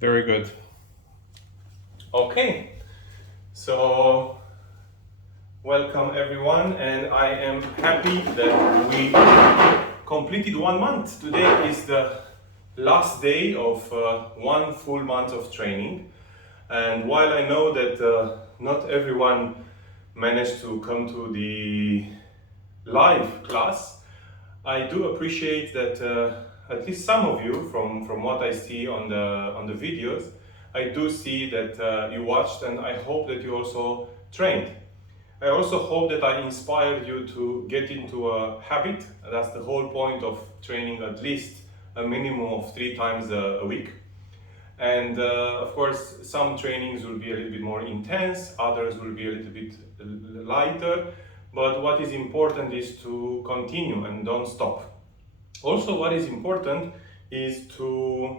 Very good. Okay, so welcome everyone, and I am happy that we completed 1 month. Today is the last day of one full month of training, and while I know that not everyone managed to come to the live class, I do appreciate that at least some of you, from what I see on the videos, I do see that you watched, and I hope that you also trained. I also hope that I inspired you to get into a habit. That's the whole point of training, at least a minimum of 3 times a week. And of course, some trainings will be a little bit more intense, others will be a little bit lighter. But what is important is to continue and don't stop. Also, what is important is to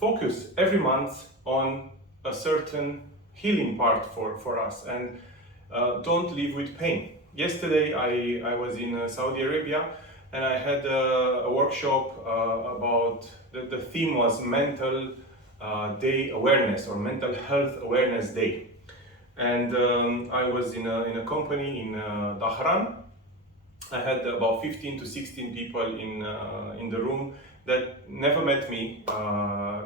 focus every month on a certain healing part for us, and don't live with pain. Yesterday, I was in Saudi Arabia, and I had a workshop about the theme was mental day awareness, or mental health awareness day. And I was in a company in Dhahran. I had about 15 to 16 people in the room that never met me.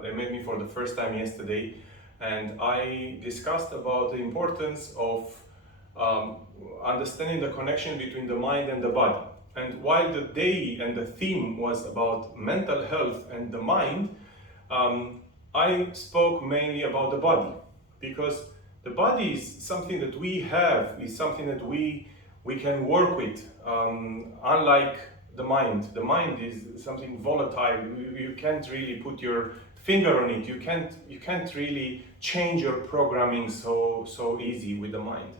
They met me for the first time yesterday, and I discussed about the importance of understanding the connection between the mind and the body. And while the day and the theme was about mental health and the mind, I spoke mainly about the body, because the body is something that we have, is something that we can work with, unlike the mind. The mind is something volatile. You can't really put your finger on it. You can't really change your programming so easy with the mind.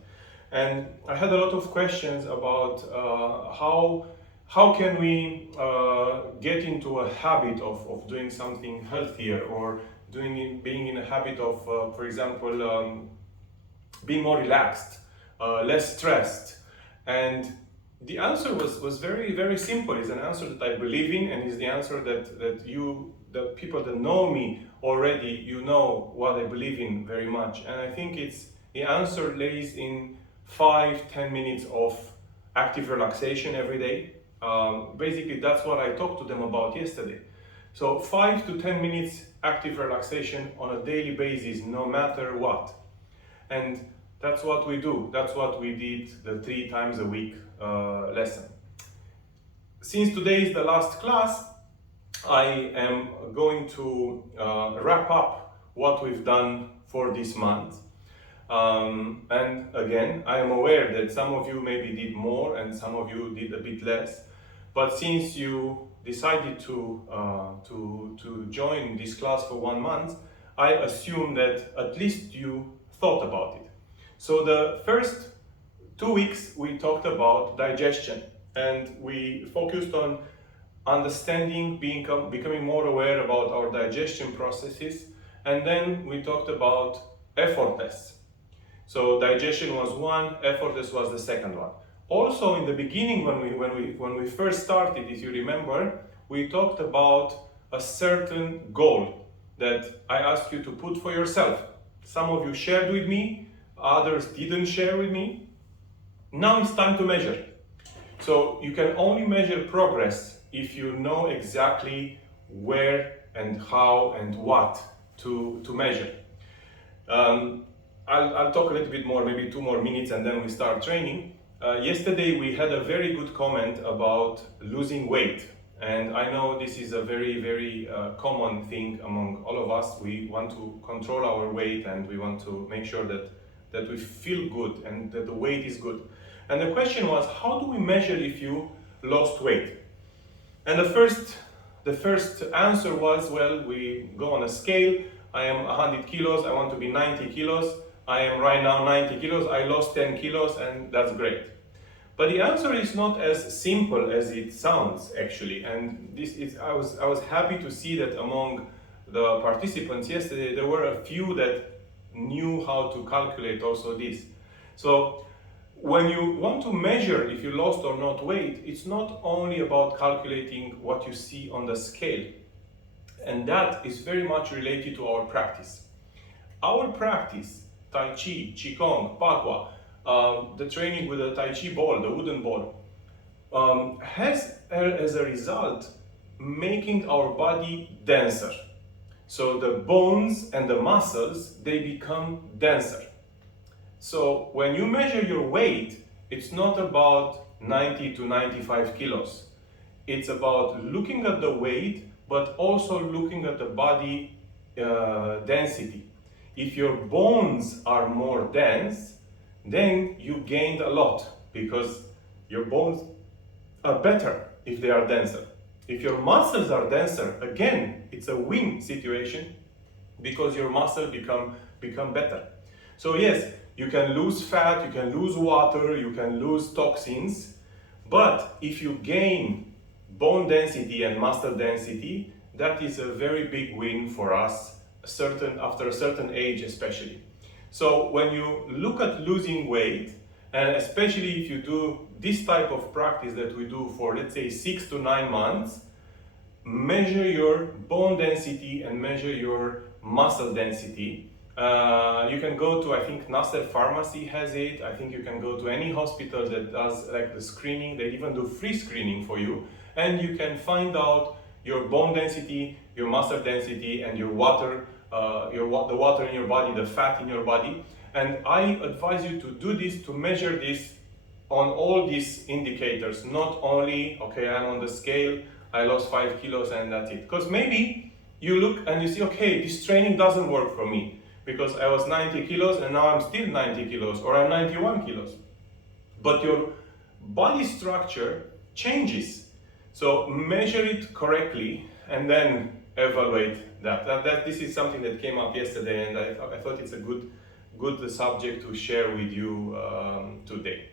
And I had a lot of questions about how can we get into a habit of doing something healthier, or being in a habit of, for example, being more relaxed, less stressed. And the answer was very simple. It's an answer that I believe in, and is the answer the people that know me already, you know what I believe in very much. And I think the answer lays in 5-10 minutes of active relaxation every day. Basically, that's what I talked to them about yesterday. So 5 to 10 minutes active relaxation on a daily basis, no matter what. And that's what we do. That's what we did the 3 times a week lesson. Since today is the last class, I am going to wrap up what we've done for this month. And again, I am aware that some of you maybe did more and some of you did a bit less. But since you decided to join this class for 1 month, I assume that at least you thought about it. So the first 2 weeks we talked about digestion, and we focused on understanding, becoming more aware about our digestion processes, and then we talked about effortless. So digestion was one, effortless was the second one. Also, in the beginning, when we first started, if you remember, we talked about a certain goal that I asked you to put for yourself. Some of you shared with me, others didn't share with me. Now it's time to measure. So you can only measure progress if you know exactly where and how and what to measure. I'll talk a little bit more, maybe 2 more minutes, and then we start training. Yesterday we had a very good comment about losing weight, and I know this is a very common thing among all of us. We want to control our weight, and we want to make sure that we feel good and that the weight is good. And the question was, how do we measure if you lost weight? And the first answer was, well, we go on a scale. I am 100 kilos, I want to be 90 kilos. I am right now 90 kilos, I lost 10 kilos, and that's great. But the answer is not as simple as it sounds, actually. And I was happy to see that among the participants yesterday, there were a few that knew how to calculate also this. So when you want to measure if you lost or not weight, it's not only about calculating what you see on the scale. And that is very much related to our practice. Our practice, Tai Chi, Qigong, Pagua, the training with the Tai Chi ball, the wooden ball, has as a result making our body denser. So the bones and the muscles, they become denser. So when you measure your weight, it's not about 90 to 95 kilos. It's about looking at the weight, but also looking at the body density. If your bones are more dense, then you gained a lot because your bones are better if they are denser. If your muscles are denser, again, it's a win situation because your muscle become better. So yes, you can lose fat, you can lose water, you can lose toxins, but if you gain bone density and muscle density, that is a very big win for us, after a certain age especially. So when you look at losing weight, and especially if you do this type of practice that we do for, let's say, 6 to 9 months, measure your bone density and measure your muscle density. You can go to, I think Nasser Pharmacy has it. I think you can go to any hospital that does like the screening. They even do free screening for you, and you can find out your bone density, your muscle density, and your water, the water in your body, the fat in your body. And I advise you to do this, to measure this on all these indicators, not only, okay, I'm on the scale, I lost 5 kilos and that's it. Because maybe you look and you see, okay, this training doesn't work for me because I was 90 kilos and now I'm still 90 kilos or I'm 91 kilos. But your body structure changes. So measure it correctly and then evaluate that. This is something that came up yesterday, and I thought it's a good subject to share with you today.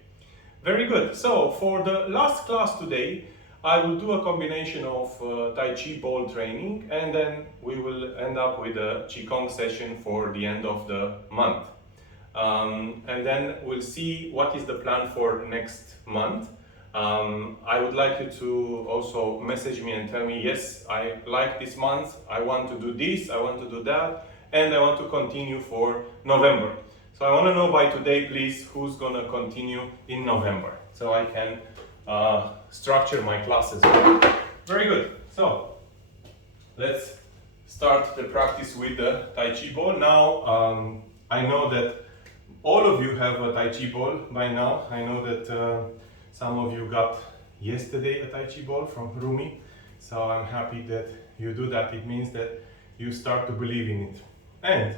Very good. So for the last class today, I will do a combination of Tai Chi ball training, and then we will end up with a Qigong session for the end of the month. And then we'll see what is the plan for next month. I would like you to also message me and tell me, yes, I like this month, I want to do this, I want to do that, and I want to continue for November. So I want to know by today, please, who's going to continue in November, so I can structure my classes. Very good. So let's start the practice with the Tai Chi ball. Now, I know that all of you have a Tai Chi ball by now. I know that some of you got yesterday a Tai Chi ball from Rumi. So I'm happy that you do that. It means that you start to believe in it. And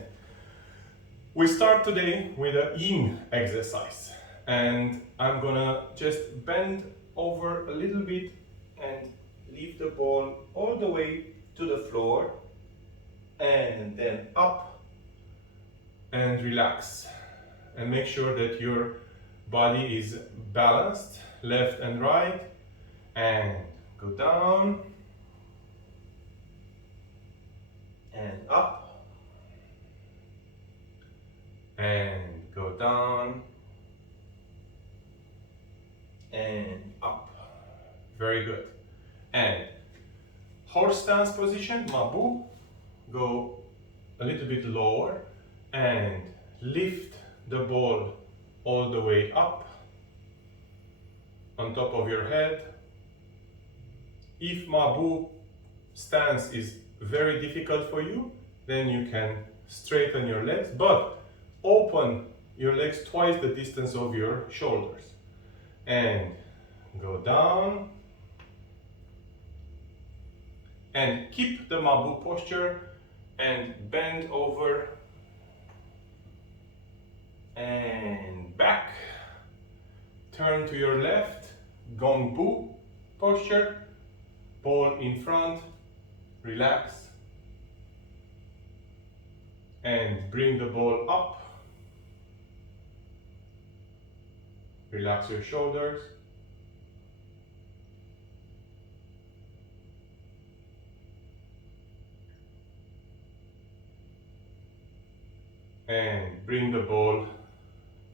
we start today with a yin exercise. And I'm gonna just bend over a little bit and leave the ball all the way to the floor, and then up and relax. And make sure that your body is balanced, left and right, and go down and up and go down and up. Very good. And horse stance position, Mabu. Go a little bit lower and lift the ball all the way up on top of your head. If Mabu stance is very difficult for you, then you can straighten your legs, but open your legs twice the distance of your shoulders. And go down. And keep the Mabu posture and bend over and back. Turn to your left, Gongbu posture, ball in front, relax, and bring the ball up. Relax your shoulders. And bring the ball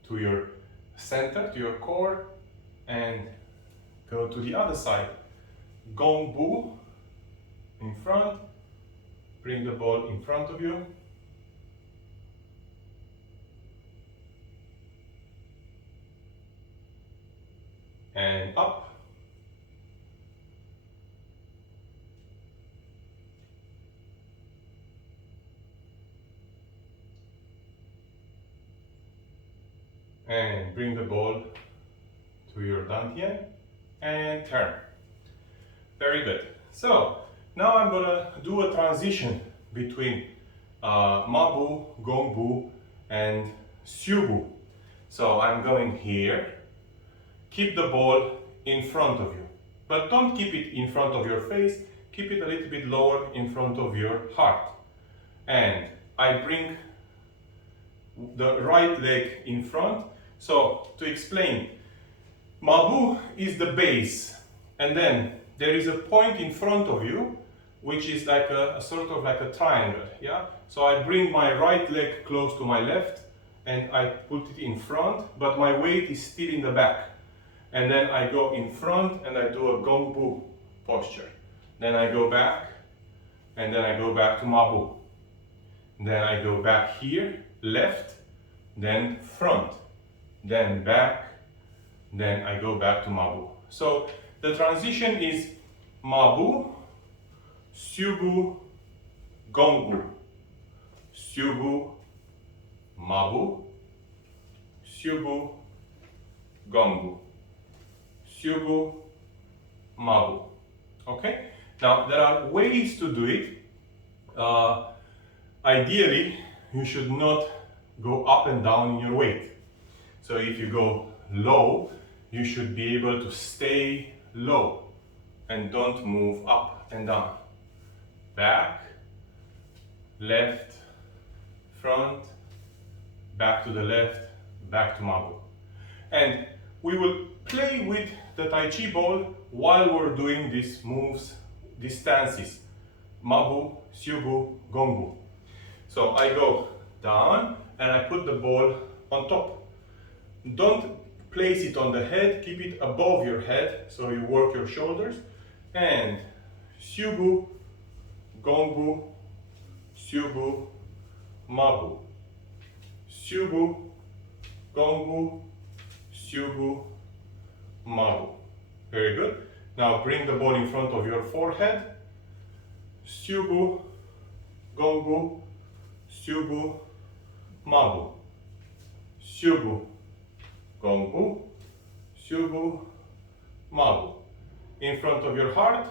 to your center, to your core, and go to the other side. Gongbu in front, bring the ball in front of you. And up. And bring the ball to your dantian and turn. Very good. So now I'm gonna do a transition between mabu, gongbu, and syubu. So I'm going here. Keep the ball in front of you, but don't keep it in front of your face. Keep it a little bit lower in front of your heart. And I bring the right leg in front. So to explain, mabu is the base, and then there is a point in front of you which is like a sort of like a triangle, yeah? So I bring my right leg close to my left and I put it in front, but my weight is still in the back. And then I go in front and I do a gongbu posture. Then I go back, and then I go back to mabu. Then I go back here, left, then front, then back, then I go back to mabu. So the transition is mabu, syubu, gongbu, syubu, mabu, syubu, gongbu, syubu, mabu. Okay? Now there are ways to do it. Ideally, you should not go up and down in your weight. So if you go low, you should be able to stay low and don't move up and down. Back, left, front, back to the left, back to mabu. And we will play with the Tai Chi ball while we're doing these moves, these stances. Mabu, syubu, gongbu. So I go down and I put the ball on top. Don't place it on the head, keep it above your head so you work your shoulders. And syubu, gongbu, syubu, mabu. Syubu, gongbu, syubu, mabu. Very good. Now bring the ball in front of your forehead. Syubu, gongbu, syubu, mabu. Syubu, gongbu, syubu, mabu. In front of your heart.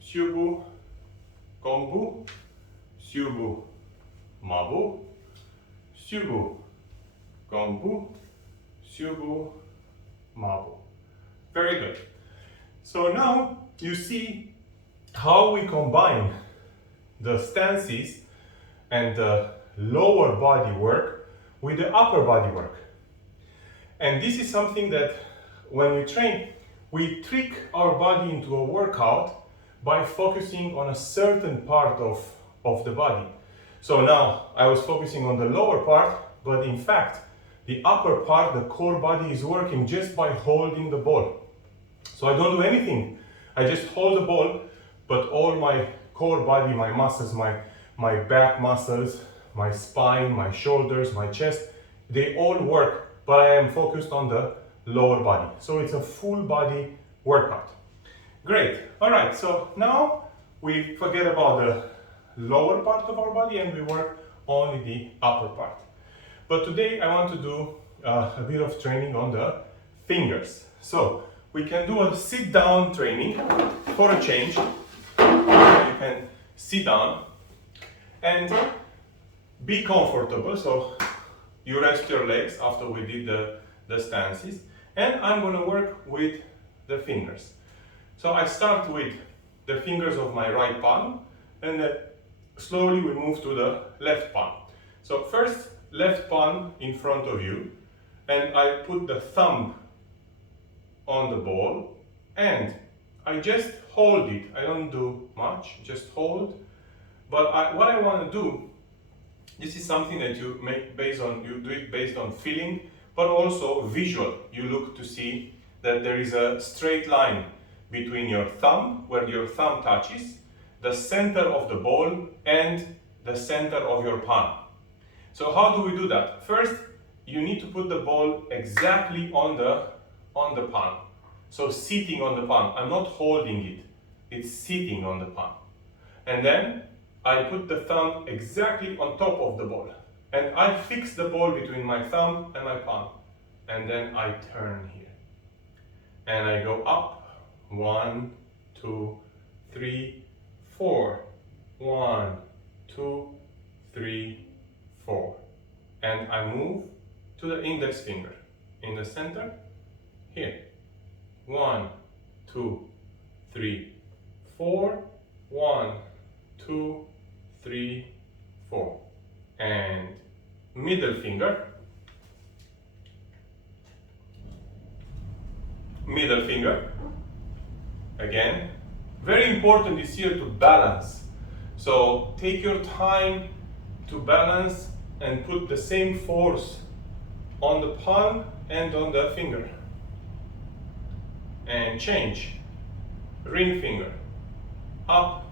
Syubu, gongbu, syubu, mabu. Syubu, gongbu, syubu, mabu. Very good. So now you see how we combine the stances and the lower body work with the upper body work. And this is something that when we train, we trick our body into a workout by focusing on a certain part of the body. So now I was focusing on the lower part, but in fact, the upper part, the core body, is working just by holding the ball. So I don't do anything. I just hold the ball, but all my core body, my muscles, my back muscles, my spine, my shoulders, my chest, they all work, but I am focused on the lower body. So it's a full body workout. Great. All right. So now we forget about the lower part of our body and we work only the upper part. But today I want to do a bit of training on the fingers. So we can do a sit down training for a change. You can sit down and be comfortable. So you rest your legs after we did the stances. And I'm going to work with the fingers. So I start with the fingers of my right palm and then slowly we move to the left palm. So first, left palm in front of you, and I put the thumb on the ball and I just hold it. I don't do much, just hold. But what I want to do, this is something that you make you do it based on feeling, but also visual. You look to see that there is a straight line between your thumb, where your thumb touches, the center of the ball and the center of your palm. So how do we do that? First, you need to put the ball exactly on the palm. So sitting on the palm. I'm not holding it. It's sitting on the palm. And then I put the thumb exactly on top of the ball. And I fix the ball between my thumb and my palm. And then I turn here. And I go up. 1, 2, 3, 4. 1, 2, 3, 4. And I move to the index finger in the center here. 1, 2, 3, 4. 1, 2, 3, 4. And middle finger. Middle finger. Again, very important is here to balance. So take your time to balance and put the same force on the palm and on the finger. And change. Ring finger. Up.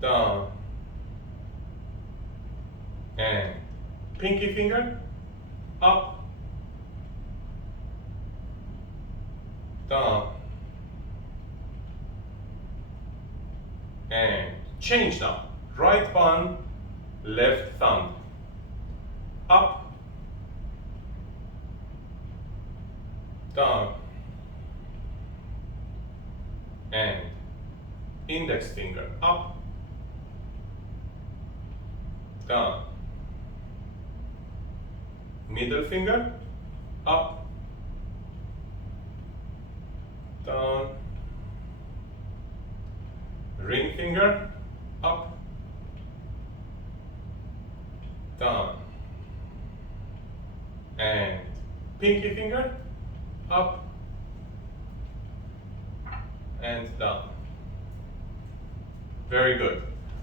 Down. And pinky finger. Up. Down. And change now. Right palm, left thumb. Up. Down. And index finger up. Down. Middle finger up. Down. Ring finger up. Down. And pinky finger up and down. Very good.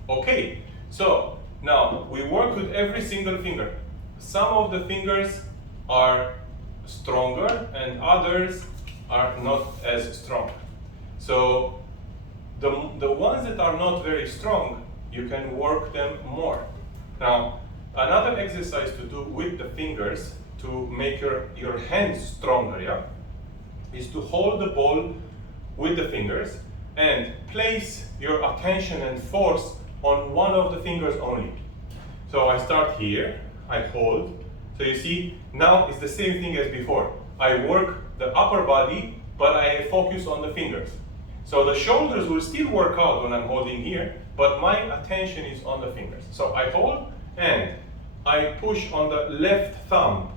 Okay, so now we work with every single finger. Some of the fingers are stronger and others are not as strong. So the ones that are not very strong, you can work them more. Now, another exercise to do with the fingers to make your hands stronger, yeah, is to hold the ball with the fingers and place your attention and force on one of the fingers only. So I start here, I hold. So you see, now it's the same thing as before. I work the upper body, but I focus on the fingers. So the shoulders will still work out when I'm holding here, but my attention is on the fingers. So I hold and I push on the left thumb,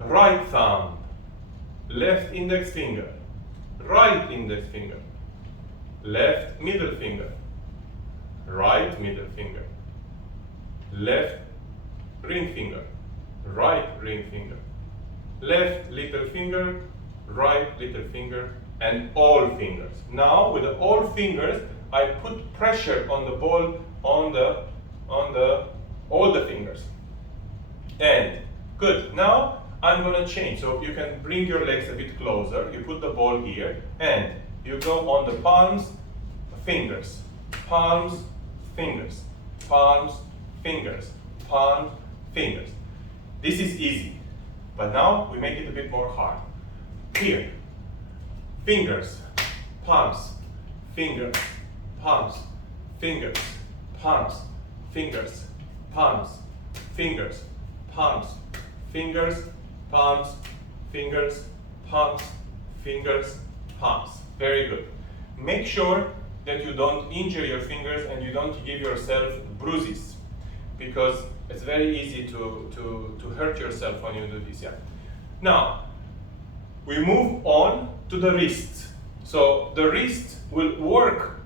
right thumb, left index finger, right index finger, left middle finger, right middle finger, left ring finger, right ring finger, left little finger, right little finger, and all fingers. Now with the all fingers, I put pressure on the ball on all the fingers. And good. Now I'm gonna change. So you can bring your legs a bit closer. You put the ball here, and you go on the palms, fingers, palms, fingers, palms, fingers, palms, fingers. This is easy, but now we make it a bit more hard. Here, fingers, palms, fingers, palms, fingers, palms, fingers, palms, fingers, palms, fingers, palms, fingers, palms, fingers, palms. Very good. Make sure that you don't injure your fingers and you don't give yourself bruises, because it's very easy to hurt yourself when you do this. Yeah. Now, we move on to the wrist. So the wrist will work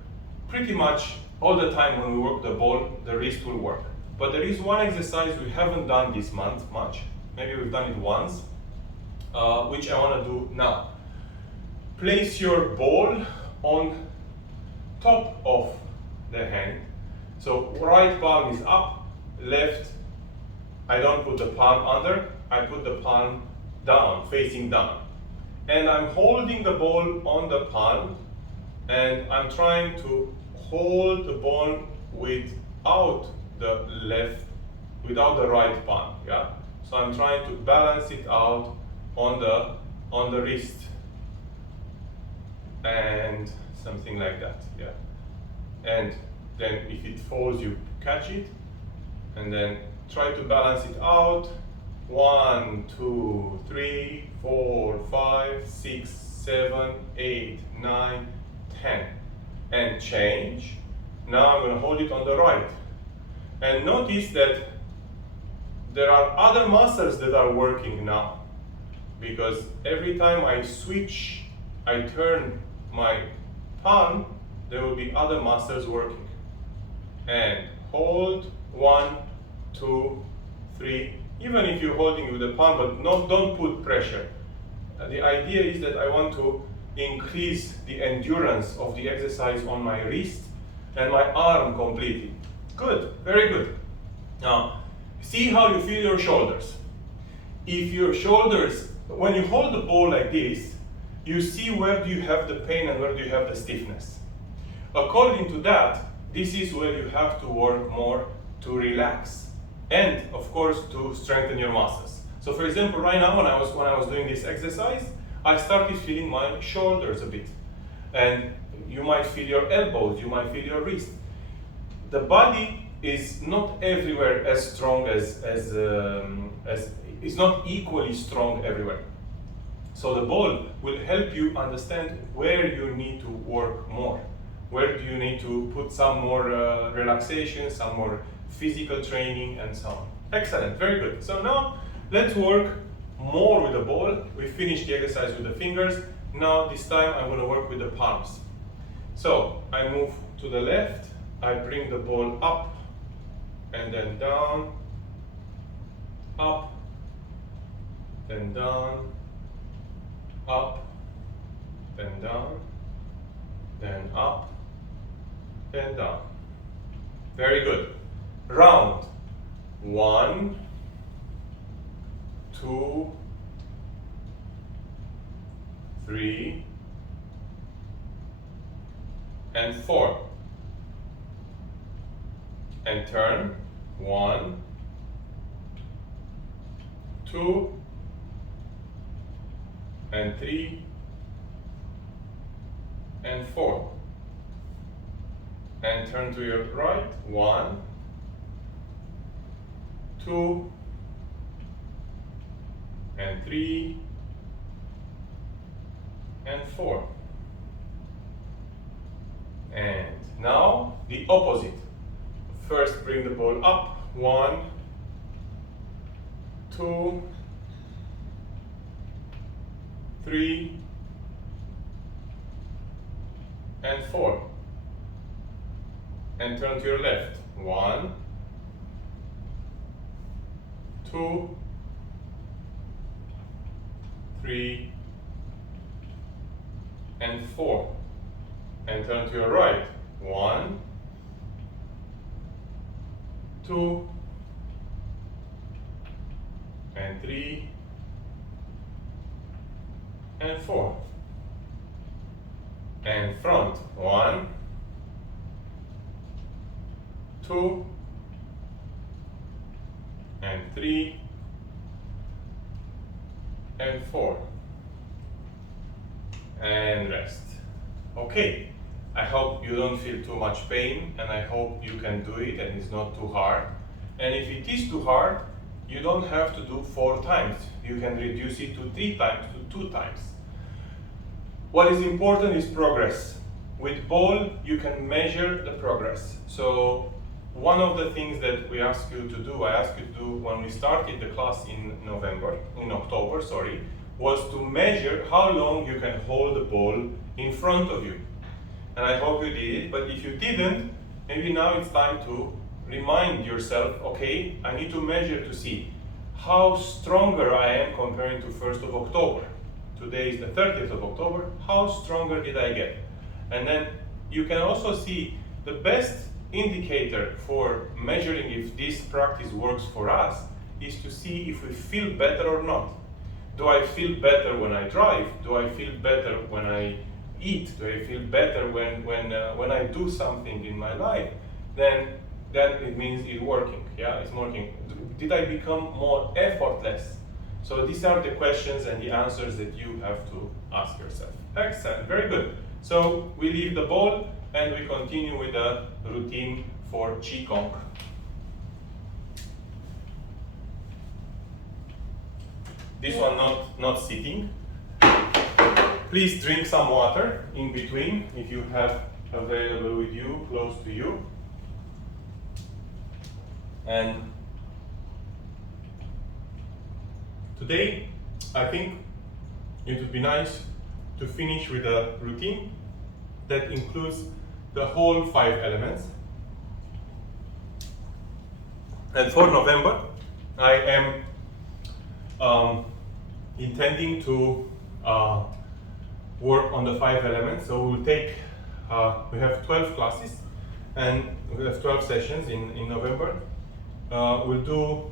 pretty much all the time when we work the ball, the wrist will work. But there is one exercise we haven't done this month much. Maybe we've done it once, which I want to do now. Place your ball on top of the hand. So right palm is up, left, I don't put the palm under, I put the palm down, facing down. and I'm holding the ball on the palm, and I'm trying to hold the ball without the right palm, yeah? So I'm trying to balance it out on the wrist, and something like that, yeah? And then if it falls, you catch it, and then try to balance it out. 1, 2, 3, 4, 5, 6, 7, 8, 9, 10. And change. Now I'm going to hold it on the right. And notice that there are other muscles that are working now. Because every time I switch, I turn my palm, there will be other muscles working. And hold, 1, 2, 3. Even if you're holding with the palm, but don't put pressure. The idea is that I want to increase the endurance of the exercise on my wrist and my arm completely. Good, very good. Now, see how you feel your shoulders. If your shoulders, when you hold the ball like this, you see where do you have the pain and where do you have the stiffness. According to that, this is where you have to work more to relax. And of course to strengthen your muscles. So for example, right now when I was doing this exercise, I started feeling my shoulders a bit. And you might feel your elbows, you might feel your wrist. The body is not everywhere as strong as it's not equally strong everywhere. So the ball will help you understand where you need to work more. Where do you need to put some more relaxation, some more physical training, and so on. Excellent, very good. So now let's work more with the ball. We finished the exercise with the fingers. Now this time I'm going to work with the palms. So I move to the left, I bring the ball up and then down, up, then down, up, then down, then up, then down. Very good. Round. 1, 2, 3, and 4. And turn. 1, 2, and 3, and 4. And turn to your right. 1, 2, and 3, and 4. And now the opposite. First bring the ball up. 1, 2, 3, and 4. And turn to your left. 1, 2, 3, and 4. And turn to your right. 1, 2, and 3, and 4. And front. 1, 2, and 3, and 4. And rest. Okay, I hope you don't feel too much pain, and I hope you can do it and it's not too hard. And if it is too hard, you don't have to do 4 times. You can reduce it to 3 times, to 2 times. What is important is progress. With ball, you can measure the progress. So one of the things that we ask you to do, I asked you to do when we started the class in October, was to measure how long you can hold the ball in front of you. And I hope you did it, but if you didn't, maybe now it's time to remind yourself, okay, I need to measure to see how stronger I am comparing to 1st of October. Today is the 30th of October, how stronger did I get? And then you can also see the best indicator for measuring if this practice works for us is to see if we feel better or not. do I feel better when I drive? Do I feel better when I eat? Do I feel better when I do something in my life? Then it means it's working. Yeah, it's working. Did I become more effortless? So these are the questions and the answers that you have to ask yourself. Excellent, very good. So we leave the ball and we continue with the routine for Qigong. This one not sitting. Please drink some water in between if you have available with you, close to you. And today, I think it would be nice to finish with a routine that includes the whole 5 elements. And for November, I am intending to work on the 5 elements. So we'll take, we have 12 classes and we have 12 sessions in November. We'll do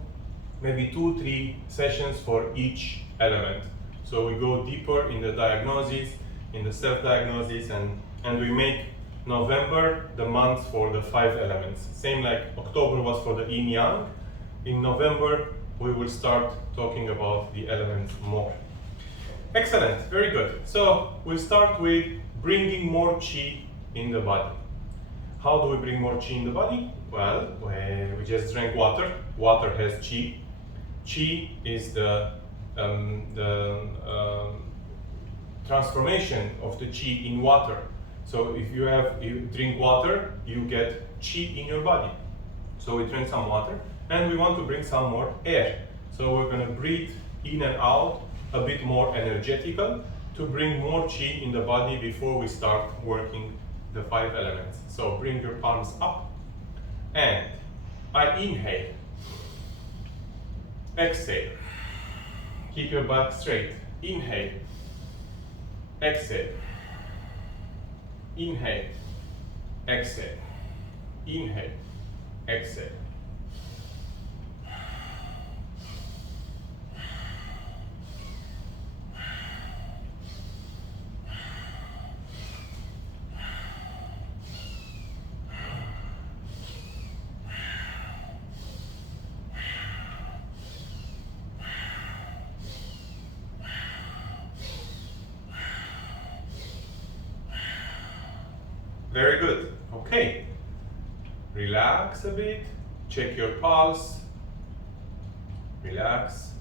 maybe 2-3 sessions for each element. So we go deeper in the diagnosis, in the self-diagnosis, and we make November the month for the 5 elements. Same like October was for the yin yang. In November, we will start talking about the elements more. Excellent, very good. So we'll start with bringing more qi in the body. How do we bring more qi in the body? Well, we just drank water. Water has qi. Qi is the transformation of the qi in water. So if you drink water, you get qi in your body. So we drink some water, and we want to bring some more air. So we're going to breathe in and out a bit more energetical to bring more qi in the body before we start working the 5 elements. So bring your palms up, and I inhale. Exhale. Keep your back straight. Inhale. Exhale. Inhale. Exhale. Inhale. Exhale. Very good. Okay. Relax a bit. Check your pulse. Relax.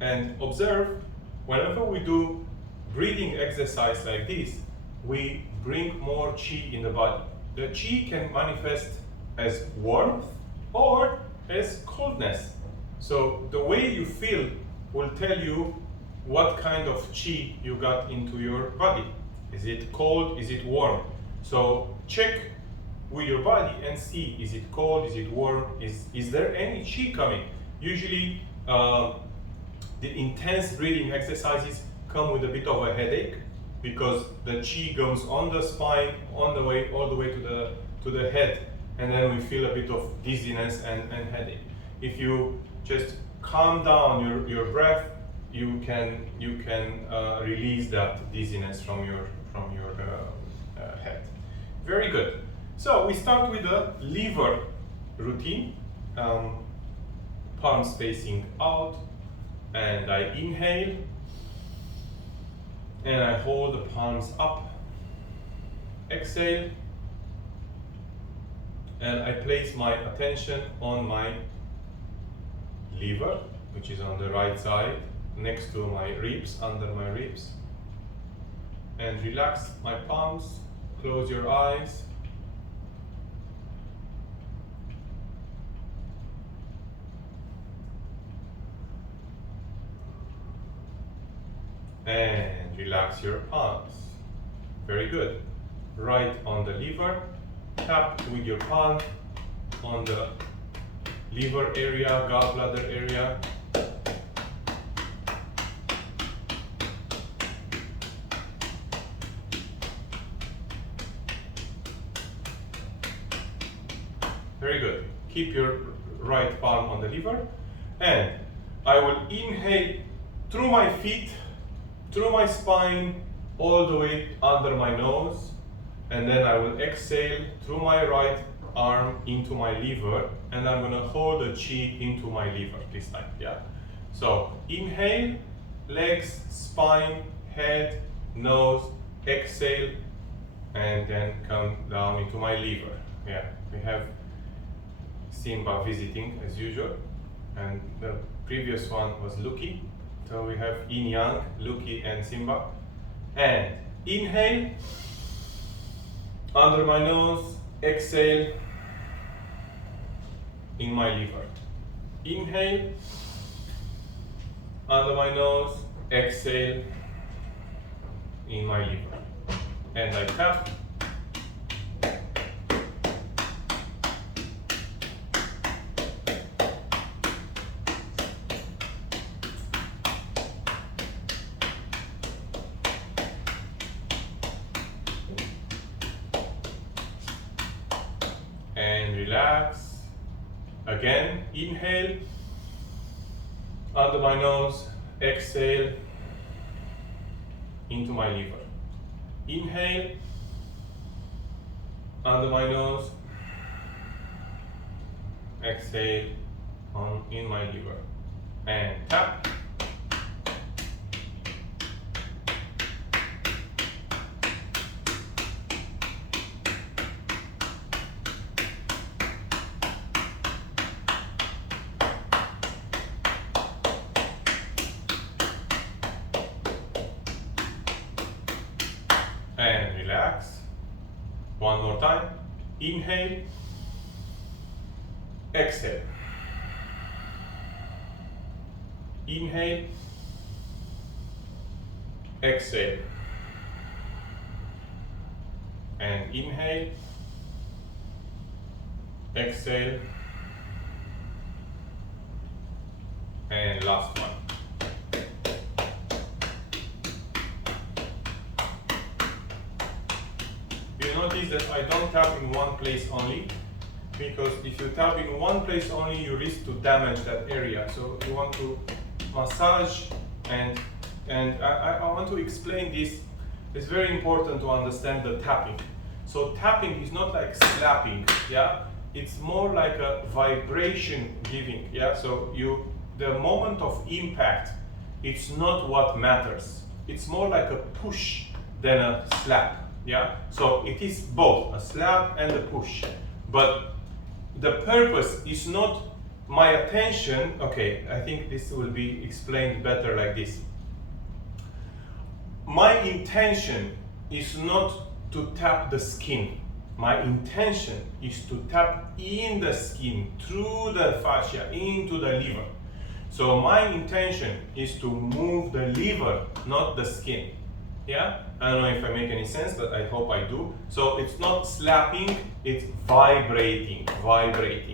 And observe, whenever we do breathing exercise like this, we bring more qi in the body. The qi can manifest as warmth or as coldness. So the way you feel will tell you what kind of qi you got into your body. Is it cold? Is it warm? So check with your body and see, is it cold? Is it warm? Is there any qi coming? Usually the intense breathing exercises come with a bit of a headache because the qi goes on the spine, all the way to the head, and then we feel a bit of dizziness and headache. If you just calm down your breath, you can release that dizziness from your head. Very good. So we start with the liver routine. Palms facing out, and I inhale, and I hold the palms up. Exhale, and I place my attention on my liver, which is on the right side, next to my ribs, under my ribs. And relax my palms, close your eyes. And relax your palms. Very good. Right on the liver, tap with your palm on the liver area, gallbladder area. Very good. Keep your right palm on the liver, and I will inhale through my feet, through my spine, all the way under my nose, and then I will exhale through my right arm into my liver, and I'm gonna hold the chi into my liver this time, yeah? So inhale, legs, spine, head, nose, exhale, and then come down into my liver. Yeah, we have Simba visiting as usual, and the previous one was Lucky. So we have Yin Yang, Lucky and Simba. And inhale, under my nose, exhale, in my liver. Inhale, under my nose, exhale, in my liver. And I tap. And relax. Again, inhale, under my nose, exhale, into my liver. Inhale, under my nose, exhale, in my liver. And tap. And relax. One more time. Inhale, exhale. Inhale, exhale. And inhale, exhale. And last one. You notice that I don't tap in one place only, because if you tap in one place only, you risk to damage that area. So you want to massage, and I want to explain this. It's very important to understand the tapping. So tapping is not like slapping, yeah? It's more like a vibration giving, yeah? So the moment of impact, it's not what matters. It's more like a push than a slap. Yeah, so it is both a slap and a push, but the purpose is not my attention. Okay, I think this will be explained better like this. My intention is not to tap the skin. My intention is to tap in the skin, through the fascia, into the liver. So my intention is to move the liver, not the skin. Yeah, I don't know if I make any sense, but I hope I do. So it's not slapping, it's vibrating,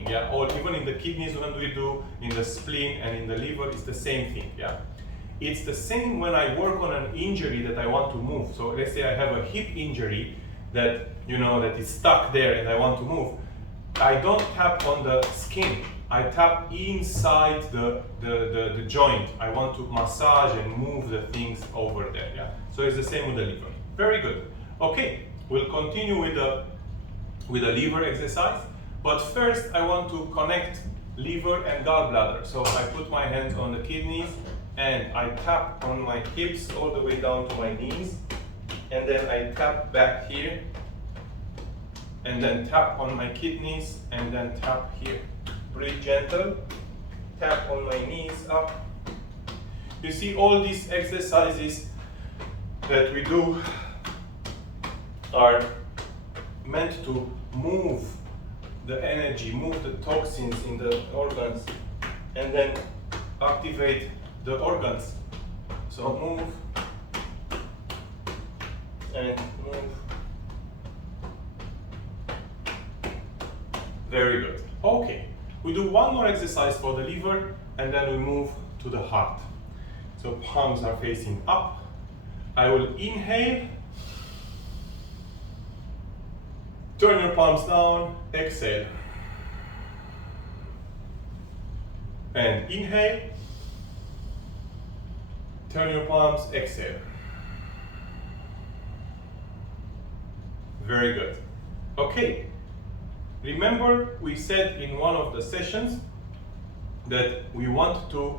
yeah. Or even in the kidneys when we do, in the spleen and in the liver, it's the same thing, yeah. It's the same when I work on an injury that I want to move. So let's say I have a hip injury that, that is stuck there and I want to move. I don't tap on the skin. I tap inside the joint. I want to massage and move the things over there, yeah? So it's the same with the liver. Very good. Okay, we'll continue with the liver exercise, but first I want to connect liver and gallbladder. So I put my hands on the kidneys and I tap on my hips all the way down to my knees, and then I tap back here, and then tap on my kidneys, and then tap here. Breathe gentle, tap on my knees up. You see, all these exercises that we do are meant to move the energy, move the toxins in the organs, and then activate the organs. So move and move. Very good. Okay. We do one more exercise for the liver, and then we move to the heart. So palms are facing up. I will inhale. Turn your palms down, exhale. And inhale. Turn your palms, exhale. Very good. Okay, remember we said in one of the sessions that we want to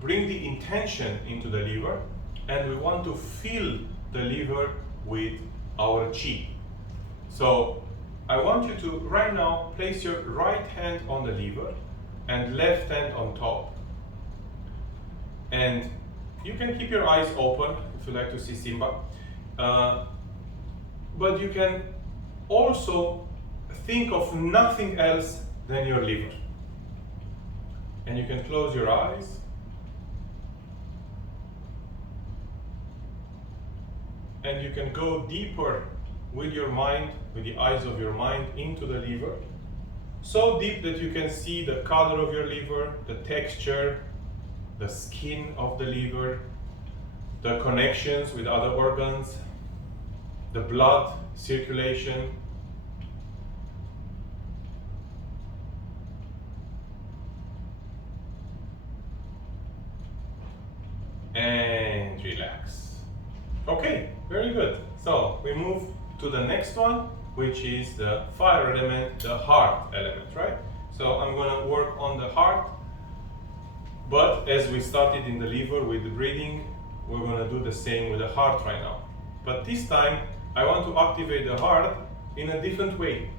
bring the intention into the liver and we want to fill the liver with our chi. So I want you to right now place your right hand on the liver and left hand on top. And you can keep your eyes open if you like to see Simba. But you can also think of nothing else than your liver. And you can close your eyes. And you can go deeper with your mind, with the eyes of your mind, into the liver. So deep that you can see the color of your liver, the texture, the skin of the liver, the connections with other organs, the blood circulation. And relax. Okay, very good. So we move to the next one, which is the fire element, the heart element, right? So I'm going to work on the heart, but as we started in the liver with the breathing, we're going to do the same with the heart right now. But this time I want to activate the heart in a different way.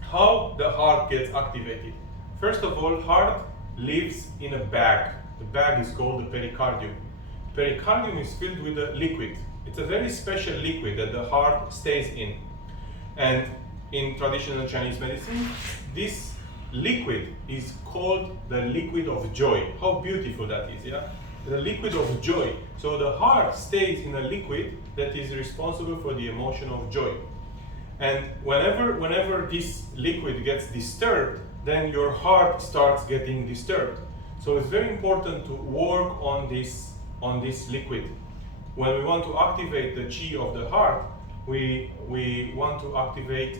How the heart gets activated? First of all, heart lives in a bag. The bag is called the pericardium. Pericardium is filled with a liquid. It's a very special liquid that the heart stays in. And in traditional Chinese medicine, this liquid is called the liquid of joy. How beautiful that is, yeah? The liquid of joy. So the heart stays in a liquid that is responsible for the emotion of joy. And whenever this liquid gets disturbed, then your heart starts getting disturbed. So it's very important to work on this liquid. When we want to activate the chi of the heart, we want to activate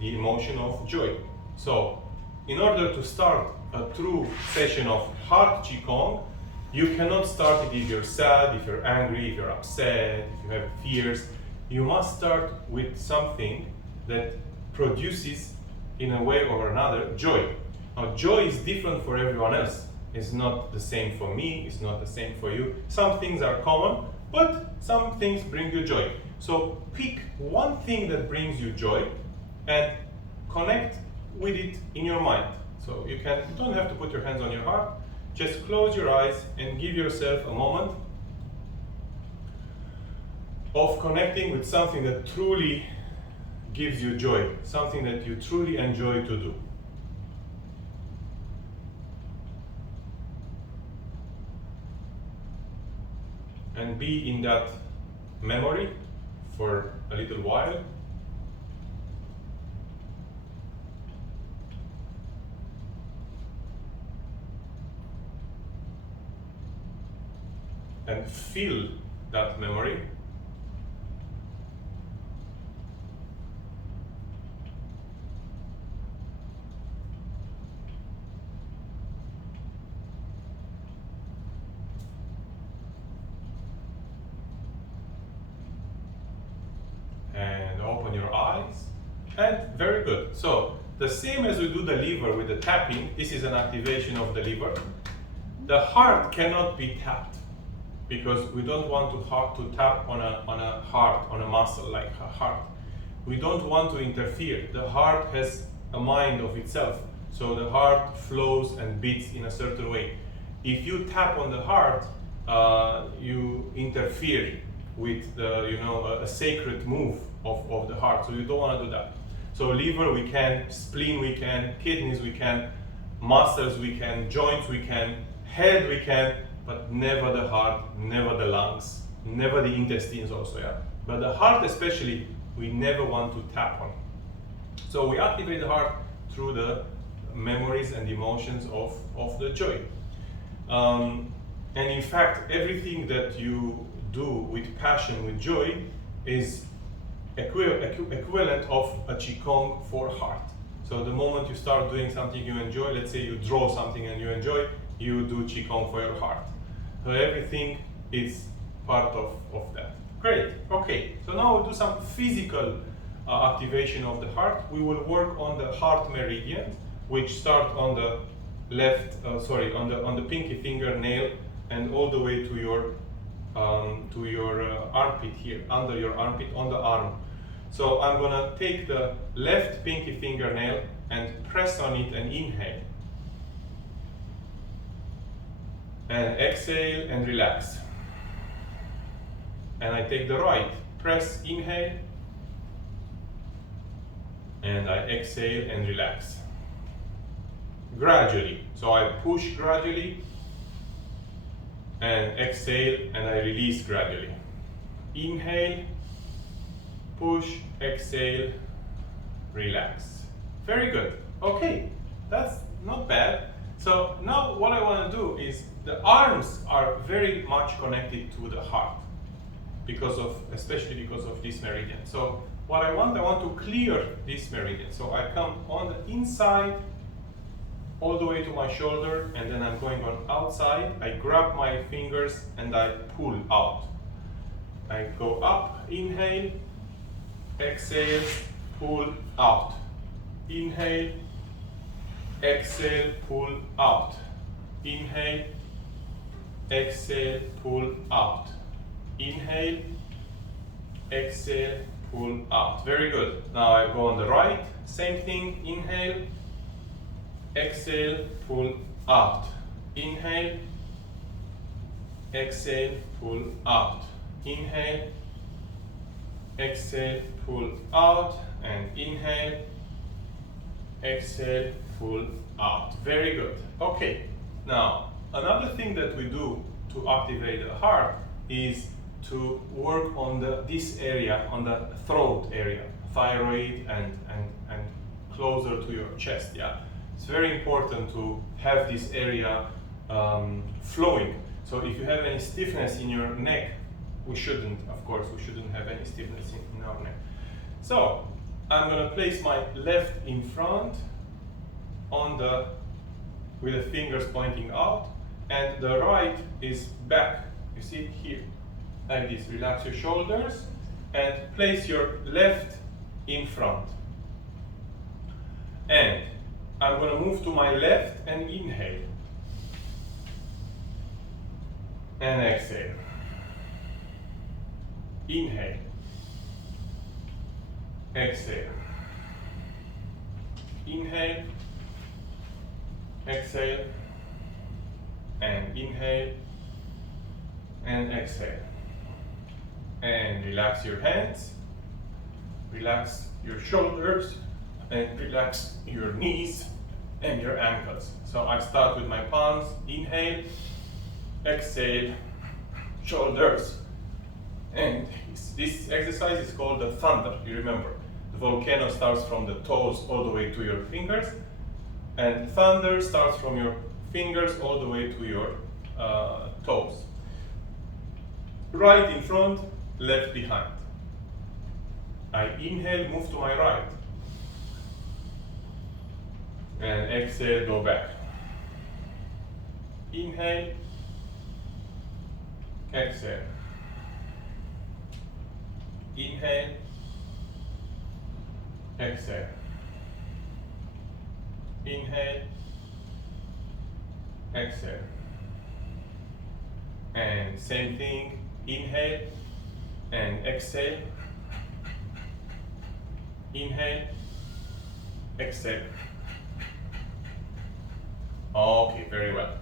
the emotion of joy. So in order to start a true session of heart qigong, you cannot start it if you're sad, if you're angry, if you're upset, if you have fears. You must start with something that produces, in a way or another, joy. Now, joy is different for everyone else. It's not the same for me, it's not the same for you. Some things are common, but some things bring you joy. So pick one thing that brings you joy and connect with it in your mind. So you don't have to put your hands on your heart, just close your eyes and give yourself a moment of connecting with something that truly gives you joy, something that you truly enjoy to do. And be in that memory for a little while. And feel that memory. And open your eyes. And very good. So the same as we do the liver with the tapping, this is an activation of the liver. The heart cannot be tapped, because we don't want to tap on a heart, on a muscle like a heart. We don't want to interfere. The heart has a mind of itself, so the heart flows and beats in a certain way. If you tap on the heart, you interfere with a sacred move of the heart. So you don't want to do that. So liver we can, spleen we can, kidneys we can, muscles we can, joints we can, head we can, but never the heart, never the lungs, never the intestines also, yeah? But the heart especially, we never want to tap on. So we activate the heart through the memories and emotions of the joy. And in fact, everything that you do with passion, with joy, is equivalent of a qigong for heart. So the moment you start doing something you enjoy, let's say you draw something and you enjoy, you do qigong for your heart. So everything is part of that. Great, okay, so now we'll do some physical activation of the heart. We will work on the heart meridian, which start on the left, on the pinky fingernail and all the way to your armpit here, under your armpit, on the arm. So I'm gonna take the left pinky fingernail and press on it and inhale. And exhale and relax. And I take the right, press, inhale, and I exhale and relax. Gradually, so I push gradually, and exhale, and I release gradually. Inhale, push, exhale, relax. Very good. Okay, that's not bad. So now what I want to do is, the arms are very much connected to the heart, especially because of this meridian. So what I want to clear this meridian. So I come on the inside, all the way to my shoulder, and then I'm going on outside. I grab my fingers and I pull out. I go up, inhale, exhale, pull out. Inhale, exhale, pull out. Inhale, exhale, pull out. Inhale, exhale, pull out. Very good. Now I go on the right, same thing, inhale, exhale, pull out. Inhale, exhale, pull out. Inhale, exhale, pull out, and inhale, exhale, pull out. Very good. Okay, now another thing that we do to activate the heart is to work on this area, on the throat area, thyroid and closer to your chest. Yeah, it's very important to have this area flowing. So if you have any stiffness in your neck, we shouldn't have any stiffness in our neck. So I'm going to place my left in front with the fingers pointing out, and the right is back. You see it here, like this. Relax your shoulders and place your left in front. And I'm going to move to my left and inhale. And exhale. Inhale. Exhale. Inhale. Exhale. And inhale. And exhale. And relax your hands. Relax your shoulders. And relax your knees and your ankles. So I start with my palms. Inhale. Exhale. Shoulders. And this exercise is called the thunder. You remember, the volcano starts from the toes all the way to your fingers, and thunder starts from your fingers all the way to your toes. Right in front, left behind. I inhale, move to my right, and exhale, go back. Inhale, exhale. Inhale, exhale. Inhale, exhale. And same thing, inhale and exhale. Inhale, exhale. Okay, very well.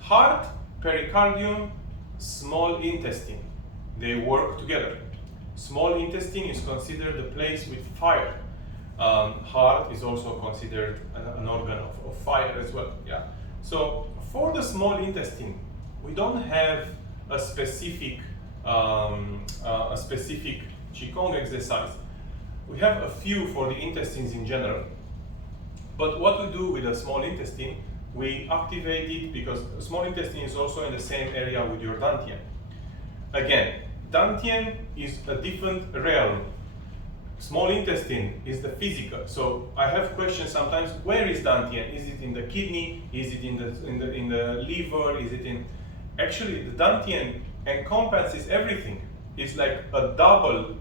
Heart, pericardium, small intestine, they work together. Small intestine is considered the place with fire. Heart is also considered an organ of fire as well. Yeah. So for the small intestine, we don't have a specific Qigong exercise. We have a few for the intestines in general. But what we do with the small intestine, we activate it because the small intestine is also in the same area with your dantian. Again, dantian is a different realm. Small intestine is the physical. So I have questions sometimes, where is dantian? Is it in the kidney? Is it in the liver? Is it in... Actually, the dantian encompasses everything. It's like a double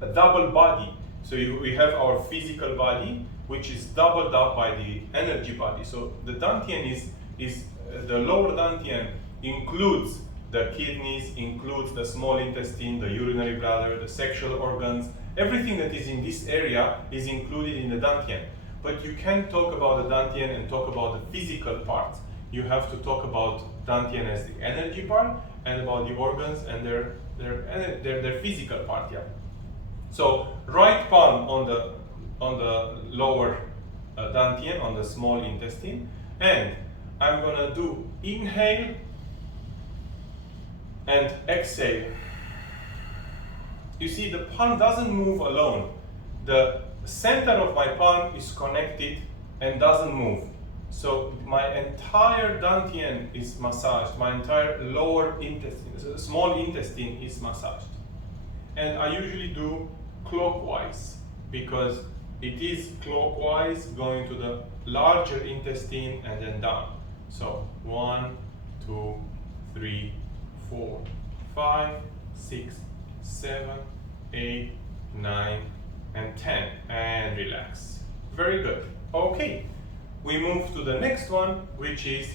body. So we have our physical body, which is doubled up by the energy body. So the dantian is the lower dantian includes the kidneys, includes the small intestine, the urinary bladder, the sexual organs. Everything that is in this area is included in the dantian. But you can't talk about the dantian and talk about the physical parts. You have to talk about dantian as the energy part and about the organs and their physical part. Yeah. So right palm on the lower dantian, on the small intestine, and I'm gonna do inhale and exhale. You see, the palm doesn't move alone. The center of my palm is connected and doesn't move. So my entire dantian is massaged, my entire lower intestine, so the small intestine is massaged. And I usually do clockwise because it is clockwise going to the larger intestine and then down. So 1, 2, 3, 4, 5, 6, 7, 8, 9, and 10. And relax. Very good. Okay. We move to the next one, which is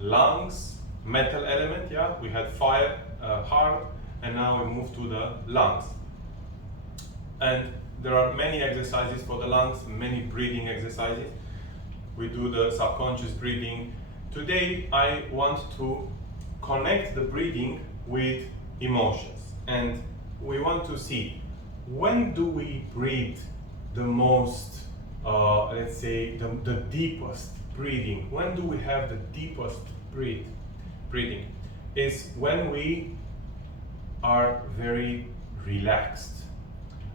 lungs, metal element. Yeah, we had fire, heart, and now we move to the lungs. And there are many exercises for the lungs, many breathing exercises. We do the subconscious breathing. Today, I want to connect the breathing with emotions. And we want to see, when do we breathe the most, let's say, the deepest breathing? When do we have the deepest breathing? Is when we are very relaxed.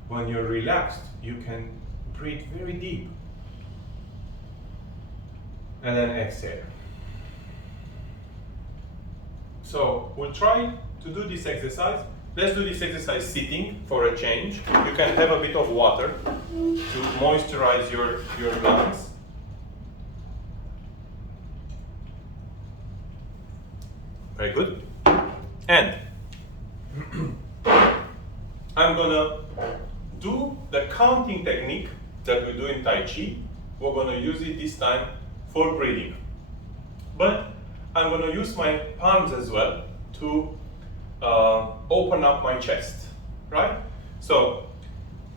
When you're relaxed, you can breathe very deep. And then exhale. So we'll try to do this exercise. Let's do this exercise sitting for a change. You can have a bit of water to moisturize your lungs. Very good. And I'm gonna do the counting technique that we do in Tai Chi. We're gonna use it this time for breathing. But I'm gonna use my palms as well to open up my chest, right? So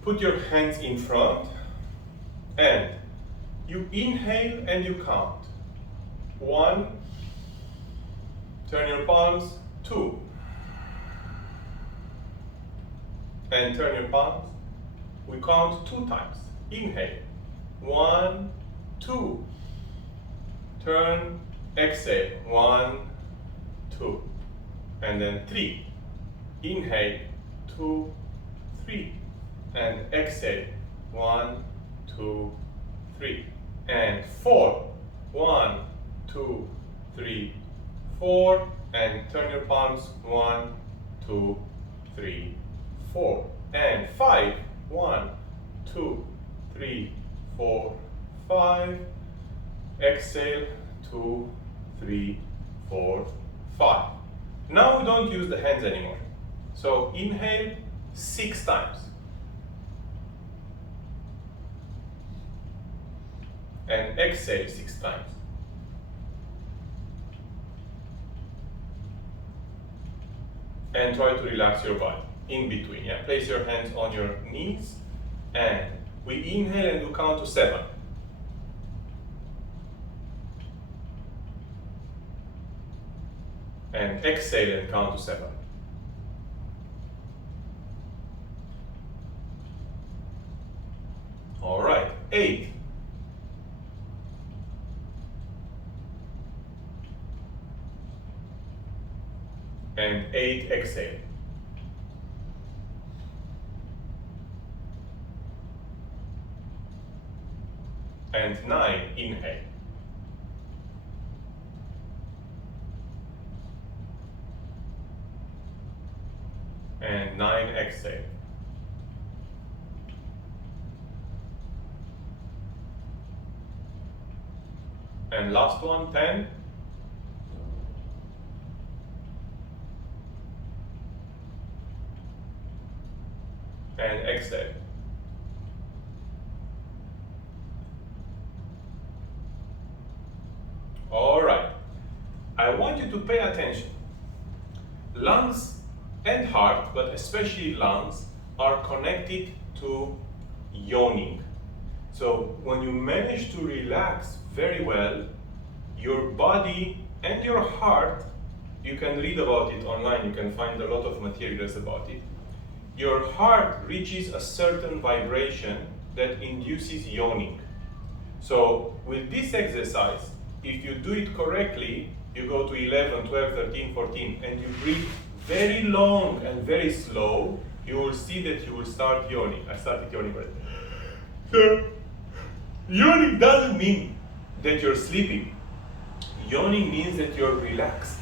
put your hands in front and you inhale and you count. 1, turn your palms, 2, and turn your palms. We count 2 times. Inhale, 1, 2, turn, exhale, 1, 2, and then 3. Inhale, 2, 3, and exhale, 1, 2, 3, and 4. 1, 2, 3, 4, and turn your palms, 1, 2, 3, 4, and 5. 1, 2, 3, 4, 5. Exhale, 2, 3, 4, 5. Now we don't use the hands anymore. So inhale 6 times. And exhale 6 times. And try to relax your body in between. Yeah? Place your hands on your knees and we inhale and we count to 7. And exhale and count to 7. All right, 8. And 8, exhale. And 9, inhale. And 9, exhale. And last one, 10. want you to pay attention. Lungs and heart, but especially lungs, are connected to yawning. So when you manage to relax very well, your body and your heart, you can read about it online, you can find a lot of materials about it. Your heart reaches a certain vibration that induces yawning. So with this exercise, if you do it correctly, you go to 11, 12, 13, 14, and you breathe very long and very slow, you will see that you will start yawning. I started yawning right. So, yawning doesn't mean that you're sleeping. Yawning means that you're relaxed.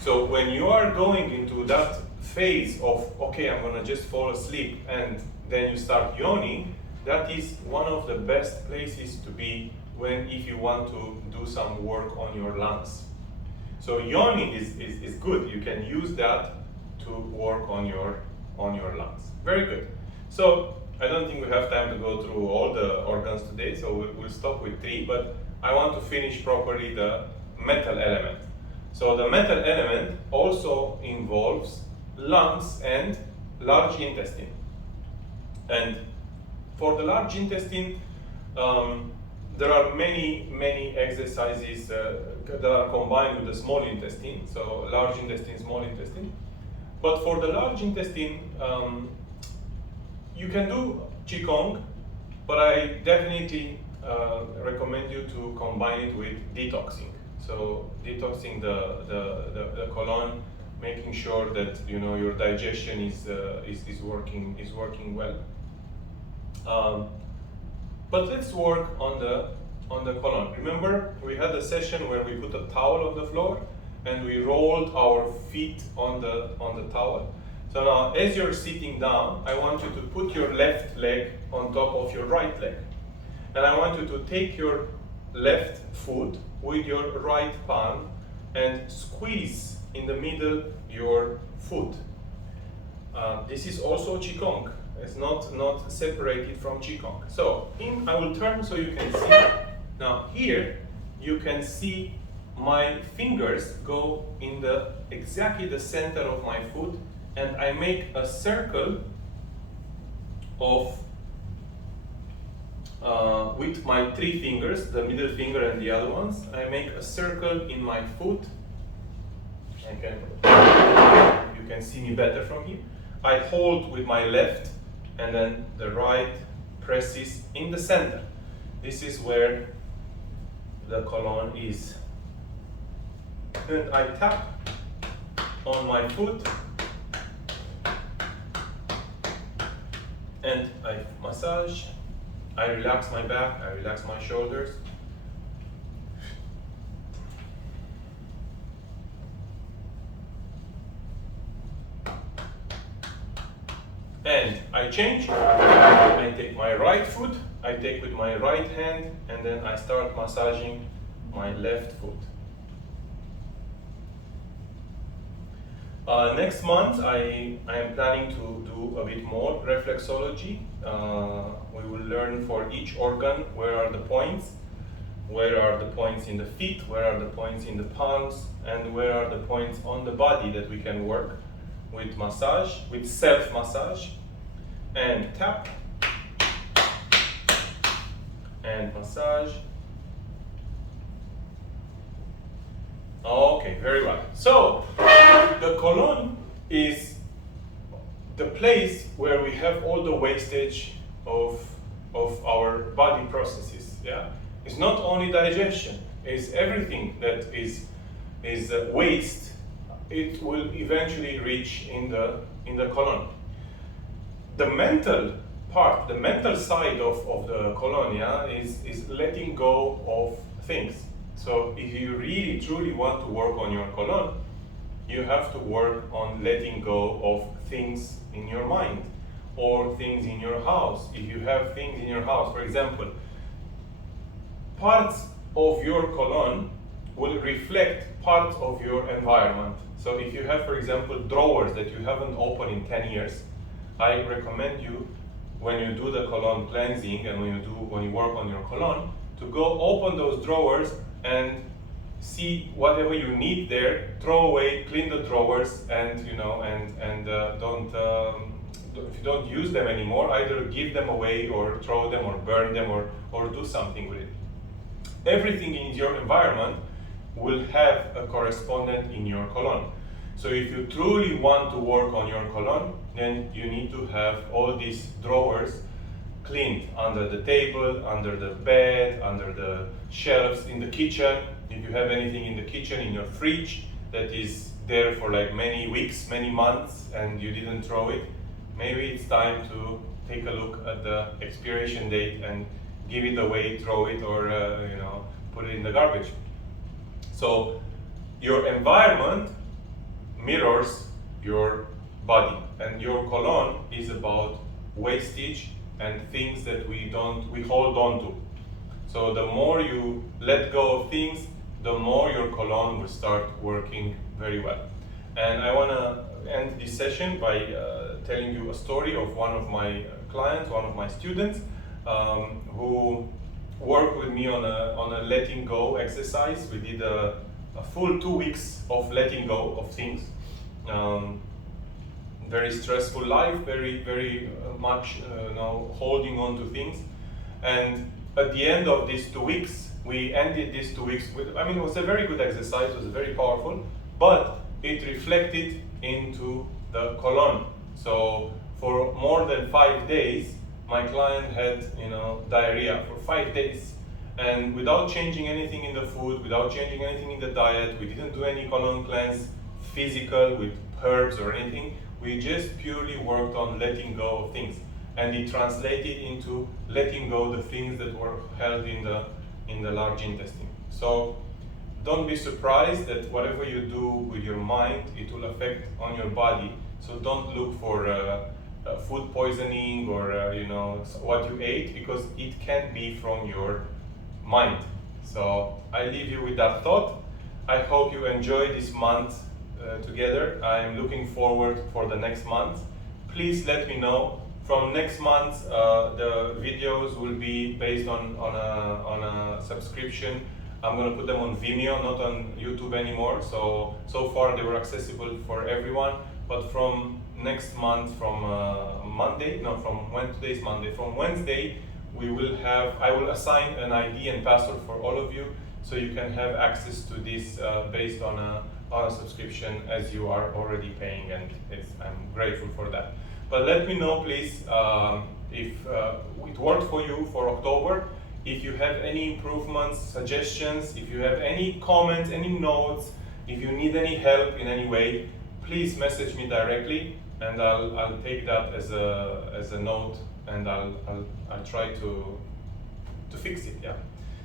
So when you are going into that phase of, okay, I'm gonna just fall asleep, and then you start yawning, that is one of the best places to be if you want to do some work on your lungs. So yawning is good. You can use that to work on your lungs. Very good. So I don't think we have time to go through all the organs today, so we'll stop with 3, but I want to finish properly the metal element. So the metal element also involves lungs and large intestine. And for the large intestine, there are many exercises that are combined with the small intestine, so large intestine, small intestine. But for the large intestine, you can do Qigong, but I definitely recommend you to combine it with detoxing. So detoxing the colon, making sure that your digestion is working well. But let's work on the colon. Remember, we had a session where we put a towel on the floor and we rolled our feet on the towel. So now, as you're sitting down, I want you to put your left leg on top of your right leg, and I want you to take your left foot with your right palm and squeeze in the middle your foot. This is also Qigong. It's not separated from Qigong. So I will turn so you can see. Now here you can see my fingers go in exactly the center of my foot, and I make a circle of with my 3 fingers, the middle finger and the other ones. I make a circle in my foot. You can see me better from here. I hold with my left, and then the right presses in the center. This is where the colon is. And I tap on my foot and I massage. I relax my back, I relax my shoulders. And I change. I take my right foot, I take with my right hand, and then I start massaging my left foot. Next month, I am planning to do a bit more reflexology. We will learn for each organ where are the points in the feet, where are the points in the palms, and where are the points on the body that we can work with massage, with self-massage, and tap, and massage. Okay, very well. So, the colon is the place where we have all the wastage of our body processes. Yeah, it's not only digestion; it's everything that is waste. It will eventually reach in the colon. The mental part, the mental side of the colon, yeah, is letting go of things. So if you really truly want to work on your colon, you have to work on letting go of things in your mind or things in your house. If you have things in your house, for example, parts of your colon will reflect parts of your environment. So if you have, for example, drawers that you haven't opened in 10 years, I recommend you, when you do the colon cleansing and when you work on your colon, to go open those drawers and see whatever you need there, throw away, clean the drawers, and don't if you don't use them anymore, either give them away or throw them or burn them or do something with it. Everything in your environment will have a correspondent in your colon. So if you truly want to work on your colon, then you need to have all these drawers cleaned, under the table, under the bed, under the shelves, in the kitchen. If you have anything in the kitchen, in your fridge that is there for like many weeks, many months, and you didn't throw it, maybe it's time to take a look at the expiration date and give it away, throw it, or put it in the garbage. So your environment mirrors your body, and your colon is about wastage and things that we hold on to. So the more you let go of things, the more your colon will start working very well. And I want to end this session by telling you a story of one of my clients, one of my students, who worked with me on a letting go exercise. We did a full 2 weeks of letting go of things. Very stressful life, very much holding on to things. And at the end of these 2 weeks, we ended these 2 weeks with, it was a very good exercise, it was very powerful, but it reflected into the colon. So for more than 5 days, my client had diarrhea for 5 days. And without changing anything in the food, without changing anything in the diet, we didn't do any colon cleanse physical with herbs or anything. We just purely worked on letting go of things, and it translated into letting go the things that were held in the large intestine. So don't be surprised that whatever you do with your mind, it will affect on your body. So don't look for food poisoning or what you ate, because it can be from your mind. So I leave you with that thought. I hope you enjoy this month together. I'm looking forward for the next month. Please let me know. From next month, the videos will be based on a subscription. I'm going to put them on Vimeo, not on YouTube anymore. So far they were accessible for everyone, but from next month, from today's Monday, from Wednesday, I will assign an ID and password for all of you, so you can have access to this based on a subscription, as you are already paying, and I'm grateful for that. But let me know, please, if it worked for you for October. If you have any improvements, suggestions, if you have any comments, any notes, if you need any help in any way, please message me directly, and I'll take that as a note, and I'll try to fix it. Yeah.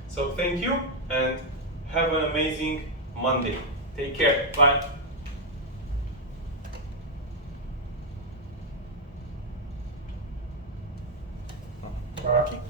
So thank you, and have an amazing Monday. Take care. Bye. Working.